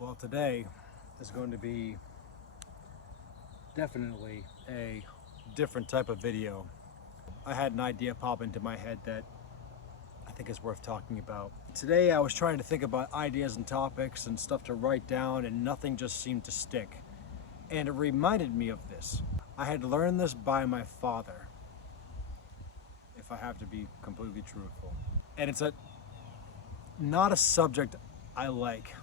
Well, today is going to be definitely a different type of video. I had an idea pop into my head that I think is worth talking about. Today I was trying to think about ideas and topics and stuff to write down, and nothing just seemed to stick. And it reminded me of this. I had learned this by my father, if I have to be completely truthful. And it's not a subject I like.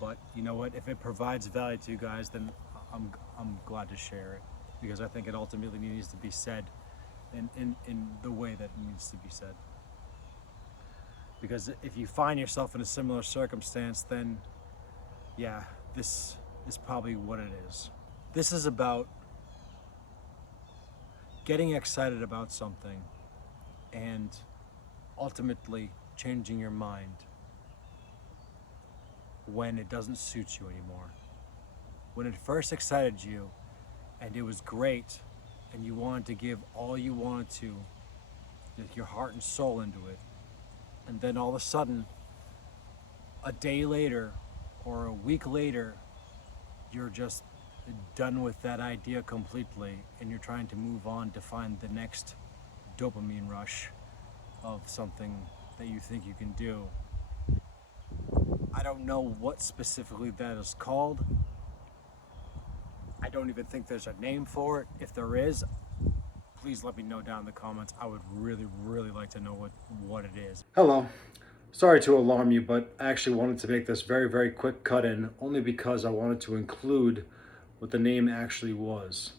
But you know what? If it provides value to you guys, then I'm glad to share it, because I think it ultimately needs to be said in the way that it needs to be said. Because if you find yourself in a similar circumstance, then yeah, this is probably what it is. This is about getting excited about something and ultimately changing your mind when it doesn't suit you anymore. When it first excited you and it was great and you wanted to give all you wanted to, with your heart and soul into it, and then all of a sudden, a day later or a week later, you're just done with that idea completely and you're trying to move on to find the next dopamine rush of something that you think you can do. I don't know what specifically that is called. I don't even think there's a name for it. If there is, please let me know down in the comments. I would really like to know what it is. Hello. Sorry to alarm you, but I actually wanted to make this very quick cut in, only because I wanted to include what the name actually was.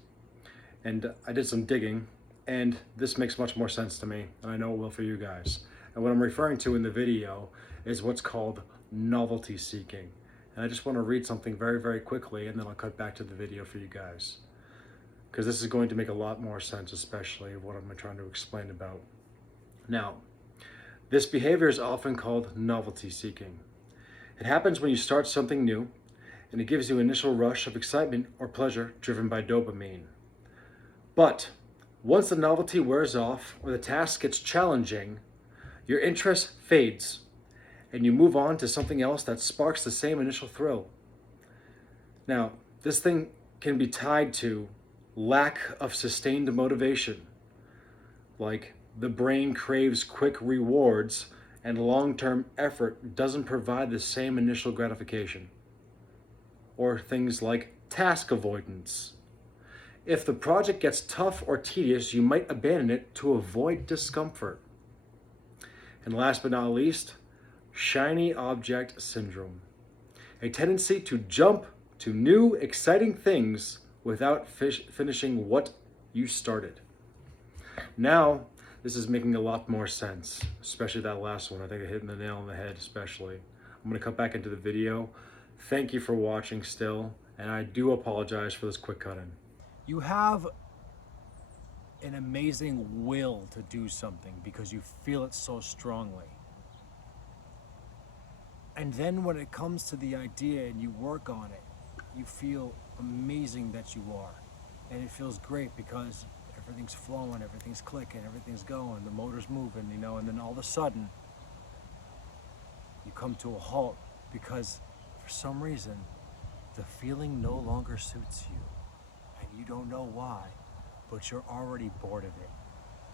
And I did some digging, and this makes much more sense to me, and I know it will for you guys. And what I'm referring to in the video is what's called novelty-seeking. And I just want to read something very quickly, and then I'll cut back to the video for you guys, because this is going to make a lot more sense, especially what I'm trying to explain about. Now, this behavior is often called novelty-seeking. It happens when you start something new, and it gives you an initial rush of excitement or pleasure driven by dopamine. But once the novelty wears off or the task gets challenging, your interest fades, and you move on to something else that sparks the same initial thrill. Now, this thing can be tied to lack of sustained motivation, like the brain craves quick rewards and long-term effort doesn't provide the same initial gratification. Or things like task avoidance. If the project gets tough or tedious, you might abandon it to avoid discomfort. And last but not least, shiny object syndrome, a tendency to jump to new, exciting things without finishing what you started. Now, this is making a lot more sense, especially that last one. I think I hit the nail on the head, especially. I'm gonna cut back into the video. Thank you for watching still, and I do apologize for this quick cut-in. You have an amazing will to do something because you feel it so strongly. And then when it comes to the idea and you work on it, you feel amazing that you are. And it feels great because everything's flowing, everything's clicking, everything's going, the motor's moving, and then all of a sudden, you come to a halt because for some reason, the feeling no longer suits you. And you don't know why, but you're already bored of it.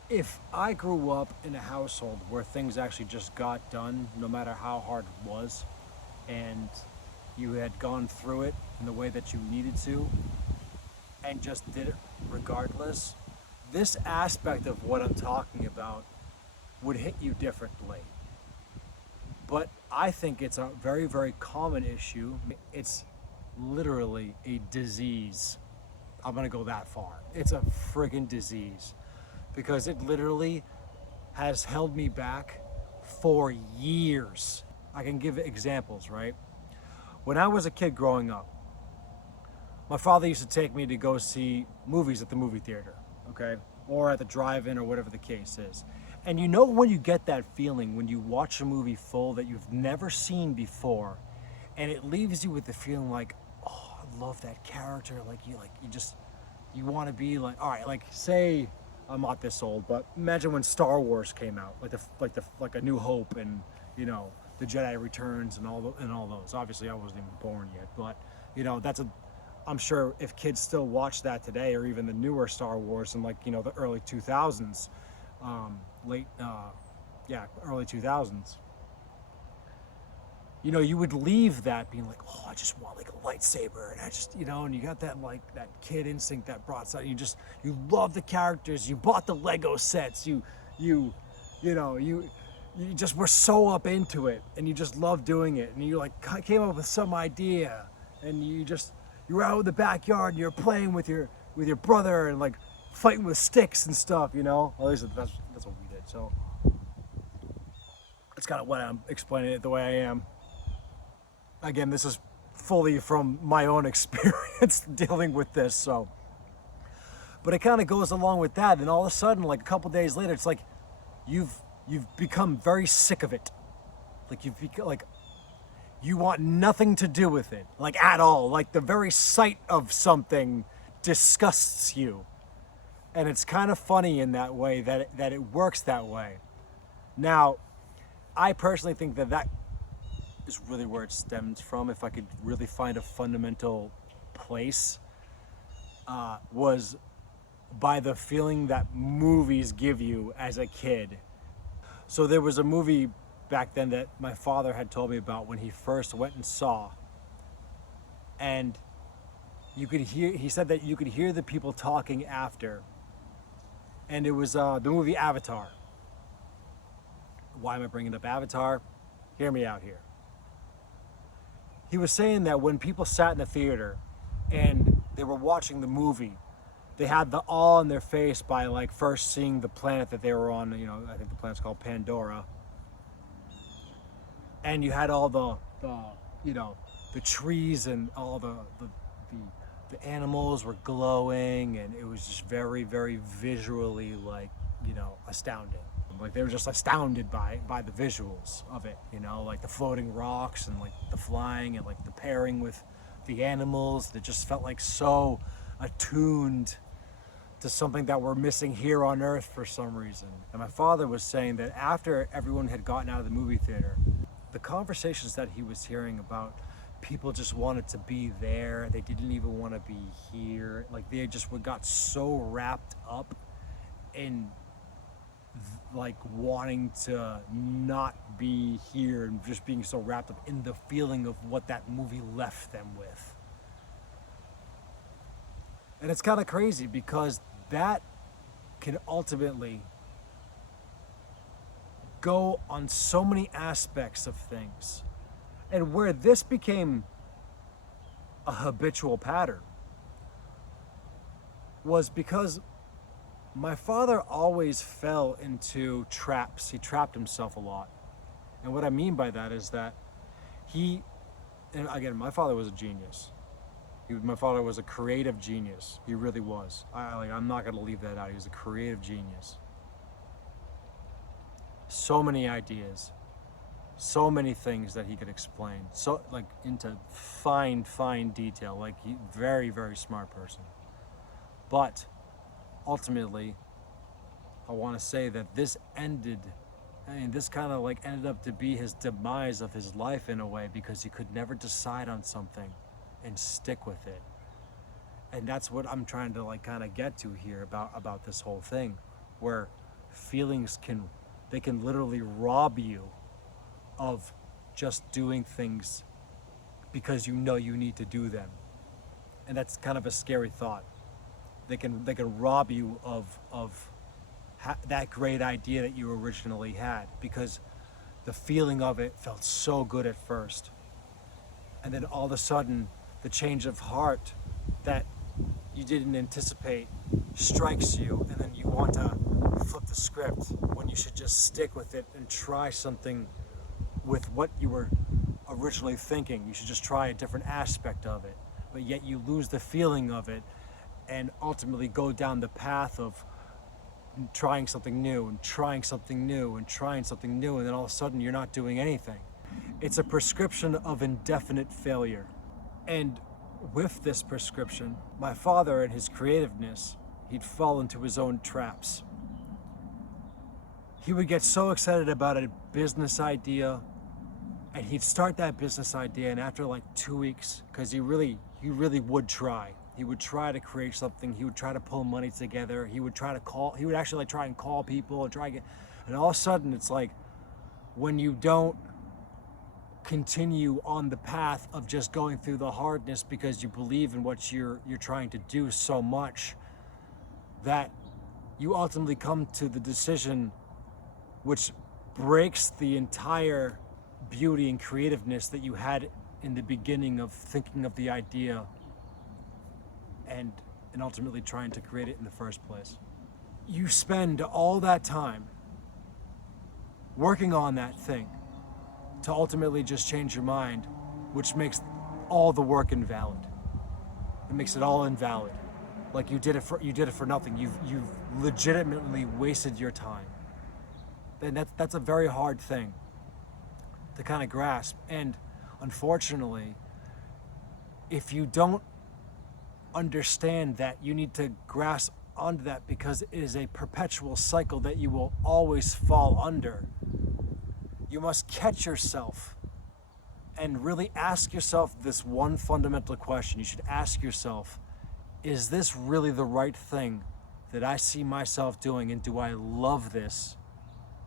If I grew up in a household where things actually just got done, no matter how hard it was, and you had gone through it in the way that you needed to, and just did it regardless, this aspect of what I'm talking about would hit you differently. But I think it's a very common issue. It's literally a disease. I'm gonna go that far. It's a friggin' disease. Because it literally has held me back for years. I can give examples, right? When I was a kid growing up, my father used to take me to go see movies at the movie theater, okay? Or at the drive-in or whatever the case is. And you know when you get that feeling when you watch a movie full that you've never seen before, and it leaves you with the feeling like, oh, I love that character. You want to be like, all right, like say, I'm not this old, but imagine when Star Wars came out, like A New Hope and the Jedi Returns and all those. Obviously, I wasn't even born yet, but you know, I'm sure if kids still watch that today, or even the newer Star Wars in like, you know, the early 2000s, early 2000s, you know, you would leave that being like, oh, I just want like a lightsaber, and I just, you know, and you got that like that kid instinct that brought something. You love the characters. You bought the Lego sets. You know, you just were so up into it, and you just loved doing it, and you like came up with some idea, and you were out in the backyard and you're playing with your brother and like fighting with sticks and stuff, you know. At least that's what we did. So that's kind of why I'm explaining it the way I am. Again, this is fully from my own experience dealing with this. So, but it kind of goes along with that, and all of a sudden, like a couple days later, it's like you've become very sick of it. Like you want nothing to do with it, like at all. Like the very sight of something disgusts you. And it's kind of funny in that way that it works that way. Now, I personally think that is really where it stems from. If I could really find a fundamental place, was by the feeling that movies give you as a kid. So there was a movie back then that my father had told me about when he first went and saw, and he said that you could hear the people talking after, and it was the movie Avatar. Why am I bringing up Avatar? Hear me out here. He was saying that when people sat in the theater and they were watching the movie, they had the awe in their face by like first seeing the planet that they were on. You know, I think the planet's called Pandora. And you had all the trees and all the animals were glowing, and it was just very, very visually like, you know, astounding. Like they were just astounded by the visuals of it, you know, like the floating rocks and like the flying and like the pairing with the animals that just felt like so attuned to something that we're missing here on Earth for some reason. And my father was saying that after everyone had gotten out of the movie theater, the conversations that he was hearing about people just wanted to be there, they didn't even want to be here, like they just got so wrapped up in like wanting to not be here and just being so wrapped up in the feeling of what that movie left them with. And it's kind of crazy because that can ultimately go on so many aspects of things. And where this became a habitual pattern was because my father always fell into traps. He trapped himself a lot. And what I mean by that is that and again, my father was a genius. My father was a creative genius. He really was. I'm not going to leave that out. He was a creative genius. So many ideas, so many things that he could explain. So like into fine detail. Like very, very smart person. But ultimately, I want to say that this kind of like ended up to be his demise of his life in a way, because he could never decide on something and stick with it. And that's what I'm trying to like kind of get to here about this whole thing, where feelings can literally rob you of just doing things because you know you need to do them. And that's kind of a scary thought. They can rob you of that great idea that you originally had, because the feeling of it felt so good at first, and then all of a sudden the change of heart that you didn't anticipate strikes you, and then you want to flip the script when you should just stick with it and try something with what you were originally thinking. You should just try a different aspect of it, but yet you lose the feeling of it and ultimately go down the path of trying something new and trying something new and trying something new, and then all of a sudden you're not doing anything. It's a prescription of indefinite failure. And with this prescription, my father and his creativeness, he'd fall into his own traps. He would get so excited about a business idea And he'd start that business idea, and after like 2 weeks, because he really would try. He would try to create something. He would try to pull money together. He would actually like try and call people and and all of a sudden it's like, when you don't continue on the path of just going through the hardness because you believe in what you're trying to do so much, that you ultimately come to the decision which breaks the entire beauty and creativeness that you had in the beginning of thinking of the idea and ultimately trying to create it in the first place. You spend all that time working on that thing to ultimately just change your mind, which makes all the work invalid. It makes it all invalid. Like you did it for nothing. You've legitimately wasted your time. And that's a very hard thing to kind of grasp. And unfortunately, if you don't understand that, you need to grasp onto that, because it is a perpetual cycle that you will always fall under. You must catch yourself and really ask yourself this one fundamental question. You should ask yourself, is this really the right thing that I see myself doing, and do I love this?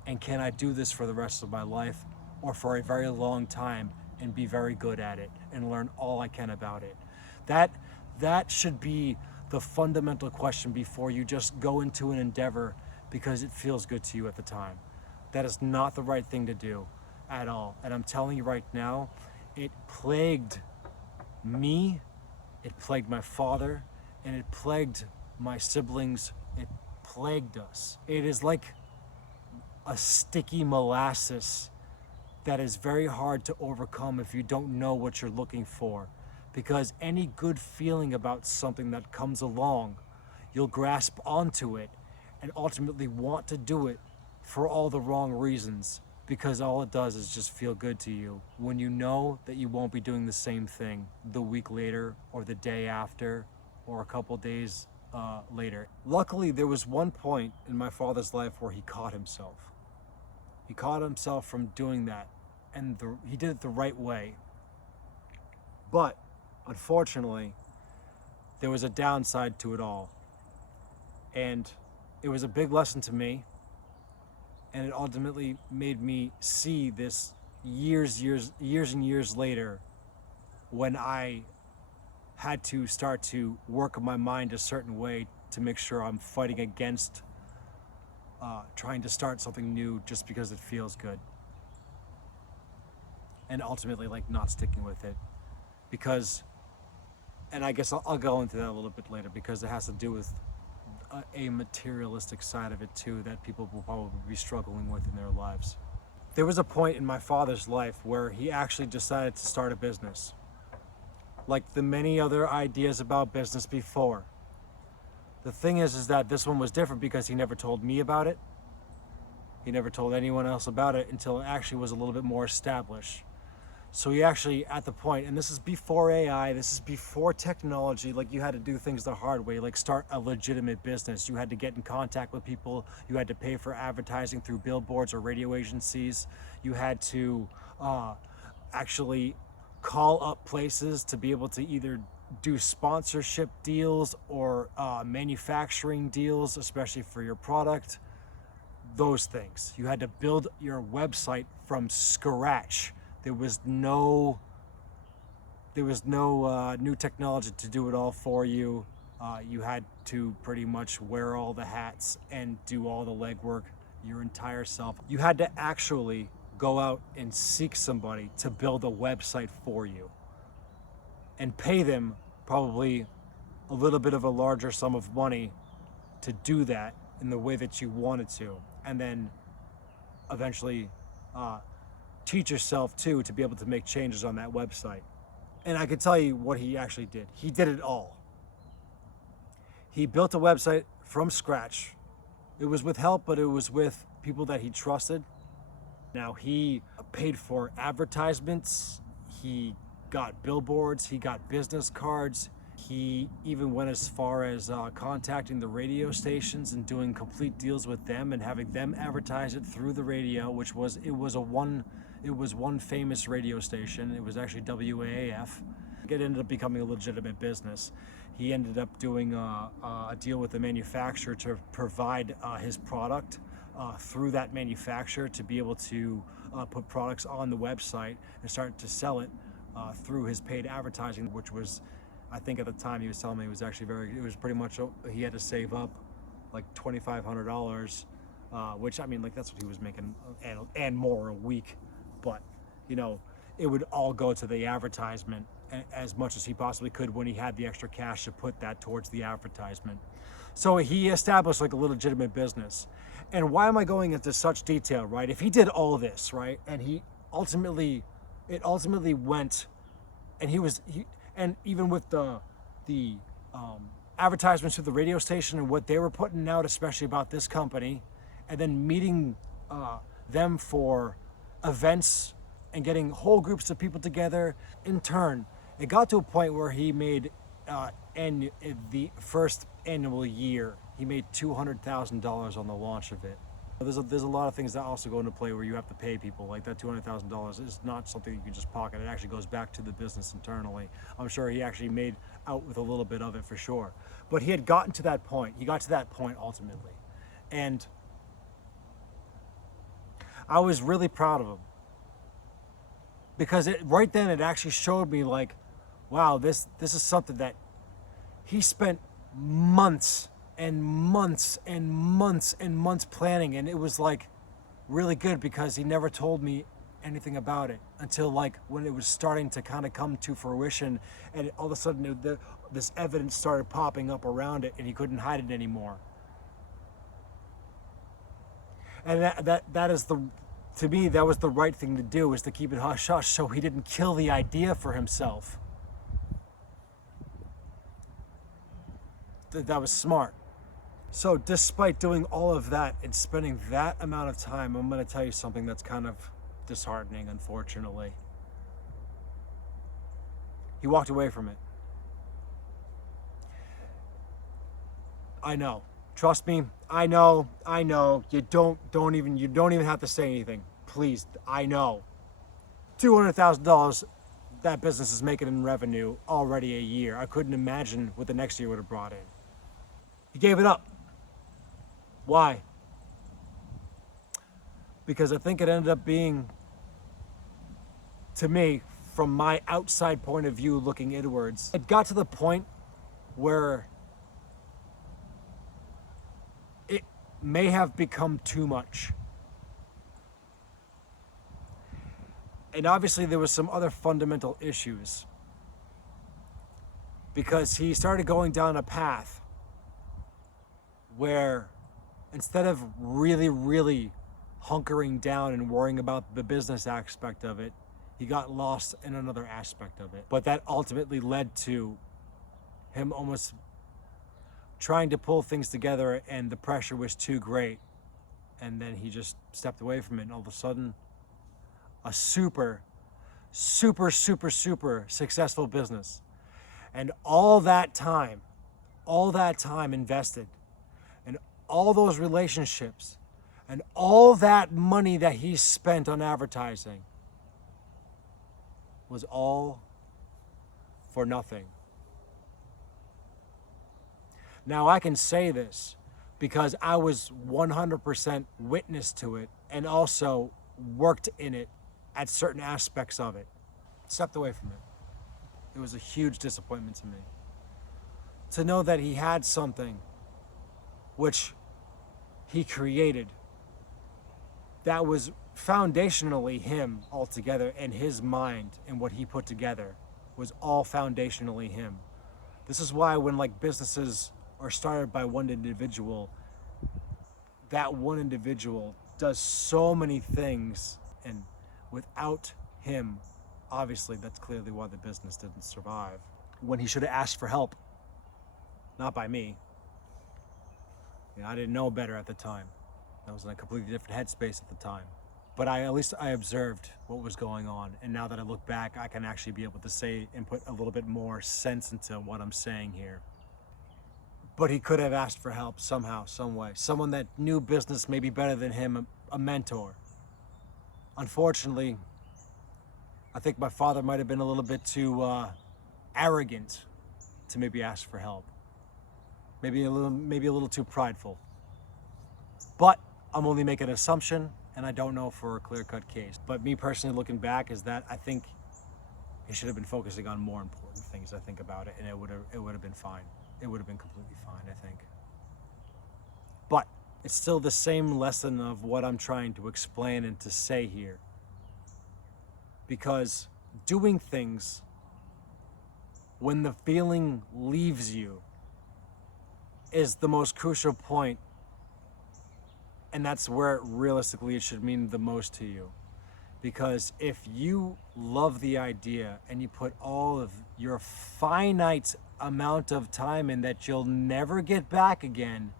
And can I do this for the rest of my life or for a very long time and be very good at it and learn all I can about it? That should be the fundamental question before you just go into an endeavor because it feels good to you at the time. That is not the right thing to do at all. And I'm telling you right now, it plagued me, it plagued my father, and it plagued my siblings. It plagued us. It is like a sticky molasses that is very hard to overcome if you don't know what you're looking for. Because any good feeling about something that comes along, you'll grasp onto it and ultimately want to do it for all the wrong reasons, because all it does is just feel good to you when you know that you won't be doing the same thing the week later or the day after or a couple days later. Luckily, there was one point in my father's life where he caught himself. He caught himself from doing that, and he did it the right way. But unfortunately, there was a downside to it all. And it was a big lesson to me. And it ultimately made me see this years and years later, when I had to start to work my mind a certain way to make sure I'm fighting against trying to start something new just because it feels good. And ultimately, like, not sticking with it. Because, and I guess I'll go into that a little bit later, because it has to do with a materialistic side of it too that people will probably be struggling with in their lives. There was a point in my father's life where he actually decided to start a business. Like the many other ideas about business before. The thing is that this one was different because he never told me about it. He never told anyone else about it until it actually was a little bit more established. So he actually, at the point, and this is before AI, this is before technology, like you had to do things the hard way, like start a legitimate business. You had to get in contact with people. You had to pay for advertising through billboards or radio agencies. You had to actually call up places to be able to either do sponsorship deals or manufacturing deals, especially for your product. Those things. You had to build your website from scratch. There was no new technology to do it all for you. You had to pretty much wear all the hats and do all the legwork your entire self. You had to actually go out and seek somebody to build a website for you and pay them probably a little bit of a larger sum of money to do that in the way that you wanted to, and then eventually teach yourself too to be able to make changes on that website. And I can tell you what he actually did. He did it all. He built a website from scratch. It was with help, but it was with people that he trusted. Now, he paid for advertisements. He got billboards. He got business cards. He even went as far as contacting the radio stations and doing complete deals with them and having them advertise it through the radio, it was a It was one famous radio station. It was actually WAAF. It ended up becoming a legitimate business. He ended up doing a deal with the manufacturer to provide his product through that manufacturer to be able to put products on the website and start to sell it through his paid advertising, which was, I think at the time he was telling me it was actually it was pretty much, he had to save up like $2,500, which I mean, like that's what he was making and more a week. But, you know, it would all go to the advertisement as much as he possibly could when he had the extra cash to put that towards the advertisement. So he established like a legitimate business. And why am I going into such detail, right? If he did all this, right, and it ultimately went, and and even with the advertisements through the radio station and what they were putting out, especially about this company, and then meeting them for events and getting whole groups of people together, in turn, it got to a point where he made, the first annual year, he made $200,000 on the launch of it. There's a lot of things that also go into play where you have to pay people. Like that $200,000 is not something you can just pocket. It actually goes back to the business internally. I'm sure he actually made out with a little bit of it for sure. But he had gotten to that point. He got to that point ultimately. And I was really proud of him. Because right then it actually showed me like, wow, this is something that he spent months and months and months and months planning, and it was like really good because he never told me anything about it until like when it was starting to kind of come to fruition, and all of a sudden this evidence started popping up around it and he couldn't hide it anymore. And that is to me, that was the right thing to do, is to keep it hush hush so he didn't kill the idea for himself. That was smart. So despite doing all of that and spending that amount of time, I'm going to tell you something that's kind of disheartening, unfortunately. He walked away from it. I know. Trust me, I know. You don't even have to say anything. Please, I know. $200,000 that business is making in revenue already a year. I couldn't imagine what the next year would have brought in. He gave it up. Why? Because I think it ended up being, to me, from my outside point of view looking inwards, it got to the point where it may have become too much. And obviously there was some other fundamental issues, because he started going down a path where instead of really hunkering down and worrying about the business aspect of it, he got lost in another aspect of it. But that ultimately led to him almost trying to pull things together, and the pressure was too great. And then he just stepped away from it, and all of a sudden, a super successful business. And all that time invested, and all those relationships, and all that money that he spent on advertising was all for nothing. Now I can say this because I was 100% witness to it, and also worked in it at certain aspects of it. Stepped away from it. It was a huge disappointment to me. To know that he had something which he created that was foundationally him altogether, and his mind and what he put together was all foundationally him. This is why when like businesses are started by one individual, that one individual does so many things, and without him, obviously that's clearly why the business didn't survive. When he should have asked for help, not by me. You know, I didn't know better at the time. I was in a completely different headspace at the time. But at least I observed what was going on, and now that I look back, I can actually be able to say and put a little bit more sense into what I'm saying here. But he could have asked for help somehow, some way. Someone that knew business maybe better than him, a mentor. Unfortunately, I think my father might have been a little bit too arrogant to maybe ask for help. Maybe a little too prideful. But I'm only making an assumption, and I don't know for a clear-cut case. But me personally, looking back, is that I think he should have been focusing on more important things. I think about it, and it would have been fine. It would have been completely fine, I think. But it's still the same lesson of what I'm trying to explain and to say here. Because doing things when the feeling leaves you is the most crucial point, and that's where realistically it should mean the most to you. Because if you love the idea and you put all of your finite amount of time in that you'll never get back again,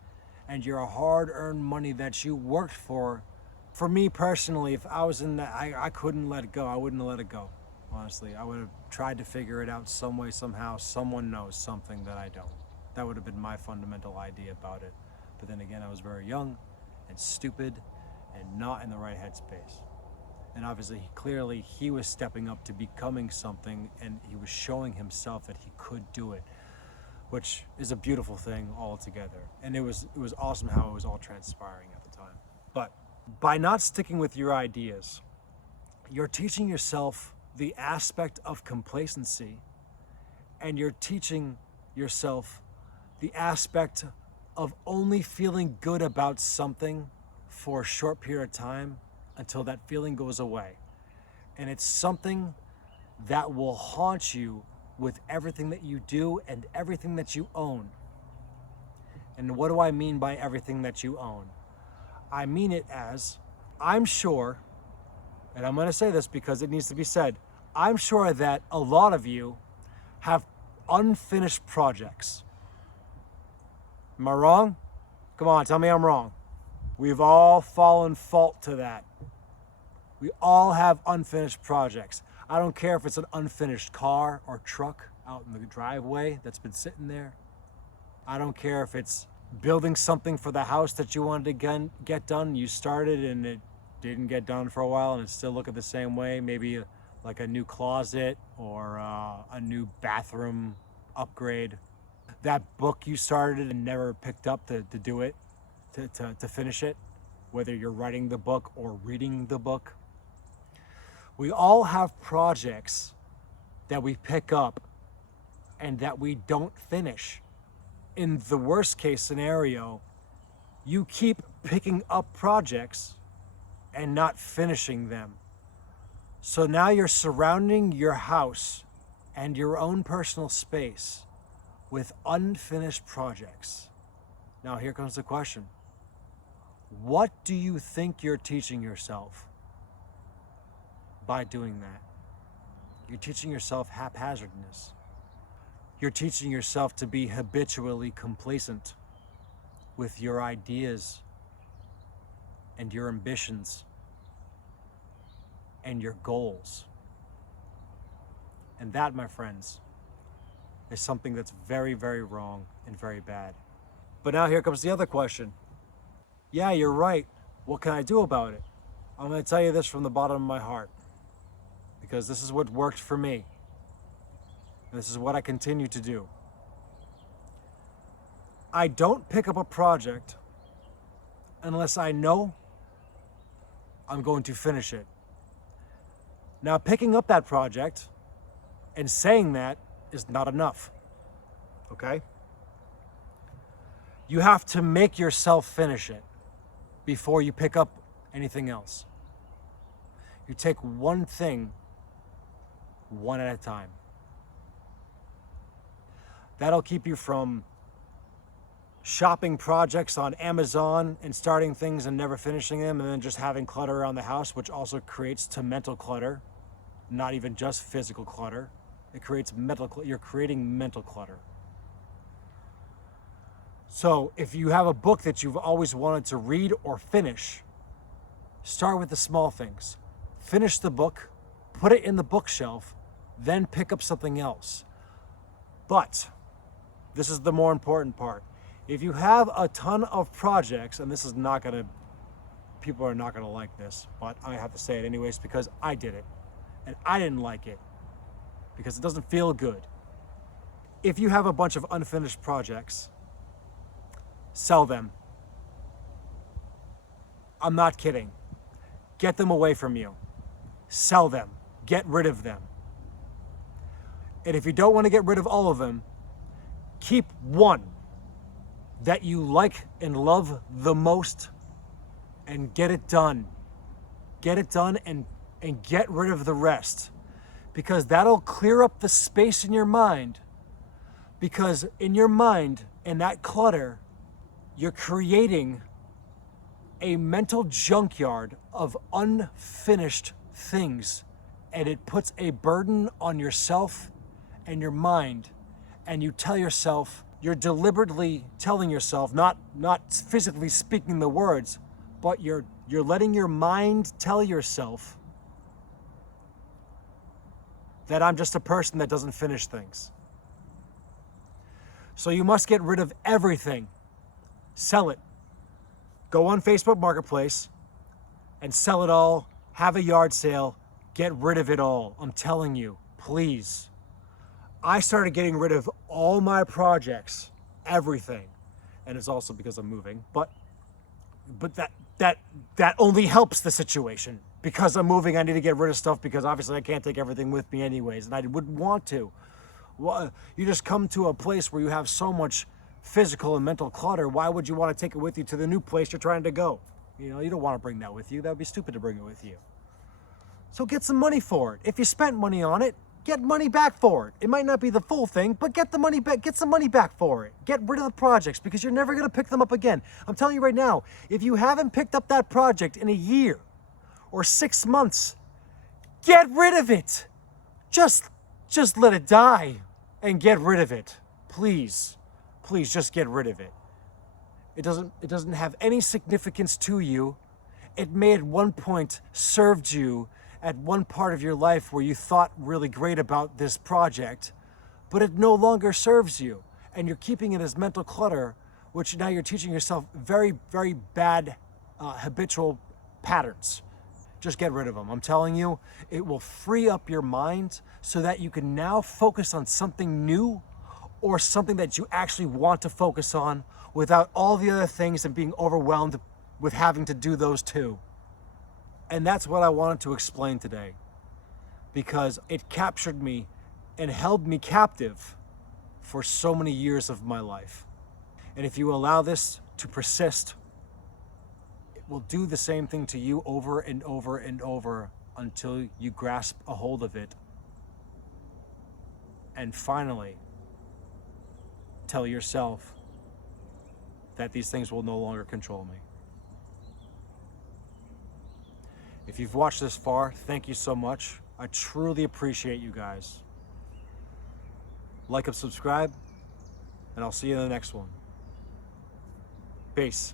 and your hard-earned money that you worked for me personally, if I was in that, I couldn't let it go. I wouldn't have let it go, honestly. I would have tried to figure it out some way, somehow. Someone knows something that I don't. That would have been my fundamental idea about it. But then again, I was very young and stupid and not in the right headspace. And obviously, clearly, he was stepping up to becoming something, and he was showing himself that he could do it, which is a beautiful thing altogether. And it was awesome how it was all transpiring at the time. But by not sticking with your ideas, you're teaching yourself the aspect of complacency, and you're teaching yourself the aspect of only feeling good about something for a short period of time until that feeling goes away. And it's something that will haunt you with everything that you do and everything that you own. And what do I mean by everything that you own? I mean it as, I'm sure, and I'm gonna say this because it needs to be said, I'm sure that a lot of you have unfinished projects. Am I wrong? Come on, tell me I'm wrong. We've all fallen fault to that. We all have unfinished projects. I don't care if it's an unfinished car or truck out in the driveway that's been sitting there. I don't care if it's building something for the house that you wanted to get done. You started and it didn't get done for a while and it's still looking the same way. Maybe like a new closet or a new bathroom upgrade. That book you started and never picked up to do it, to finish it, whether you're writing the book or reading the book. We all have projects that we pick up and that we don't finish. In the worst case scenario, you keep picking up projects and not finishing them. So now you're surrounding your house and your own personal space with unfinished projects. Now here comes the question. What do you think you're teaching yourself by doing that? You're teaching yourself haphazardness. You're teaching yourself to be habitually complacent with your ideas and your ambitions and your goals. And that, my friends, is something that's very, very wrong and very bad. But now here comes the other question. Yeah, you're right. What can I do about it? I'm going to tell you this from the bottom of my heart, because this is what worked for me. And this is what I continue to do. I don't pick up a project unless I know I'm going to finish it. Now, picking up that project and saying that is not enough, okay? You have to make yourself finish it before you pick up anything else. You take one thing, one at a time. That'll keep you from shopping projects on Amazon and starting things and never finishing them, and then just having clutter around the house, which also creates to mental clutter, not even just physical clutter. It creates mental clutter. You're creating mental clutter. So if you have a book that you've always wanted to read or finish, start with the small things. Finish the book, put it in the bookshelf, then pick up something else. But this is the more important part. If you have a ton of projects, and this is not gonna, people are not gonna like this, but I have to say it anyways because I did it. And I didn't like it because it doesn't feel good. If you have a bunch of unfinished projects, sell them. I'm not kidding. Get them away from you. Sell them. Get rid of them. And if you don't want to get rid of all of them, keep one that you like and love the most and get it done. Get it done and get rid of the rest, because that'll clear up the space in your mind. Because in your mind, in that clutter, you're creating a mental junkyard of unfinished things, and it puts a burden on yourself and your mind. And you tell yourself, you're deliberately telling yourself, not physically speaking the words, but you're letting your mind tell yourself that I'm just a person that doesn't finish things. So you must get rid of everything. Sell it. Go on Facebook Marketplace and sell it all. Have a yard sale. Get rid of it all. I'm telling you, please. I started getting rid of all my projects, everything. And it's also because I'm moving, but that only helps the situation. Because I'm moving, I need to get rid of stuff because obviously I can't take everything with me anyways, and I wouldn't want to. Well, you just come to a place where you have so much physical and mental clutter. Why would you want to take it with you to the new place you're trying to go? You know, you don't want to bring that with you. That would be stupid to bring it with you. So get some money for it. If you spent money on it, get money back for it. It might not be the full thing, but get the money back. Get some money back for it. Get rid of the projects because you're never going to pick them up again. I'm telling you right now, if you haven't picked up that project in a year or 6 months, get rid of it. Just let it die and get rid of it. Please just get rid of it. It doesn't have any significance to you. It may at one point served you at one part of your life where you thought really great about this project, but it no longer serves you. And you're keeping it as mental clutter, which now you're teaching yourself very, very bad habitual patterns. Just get rid of them. I'm telling you, it will free up your mind so that you can now focus on something new or something that you actually want to focus on without all the other things and being overwhelmed with having to do those too. And that's what I wanted to explain today, because it captured me and held me captive for so many years of my life. And if you allow this to persist, it will do the same thing to you over and over and over until you grasp a hold of it and finally tell yourself that these things will no longer control me. If you've watched this far, thank you so much. I truly appreciate you guys. Like and subscribe, and I'll see you in the next one. Peace.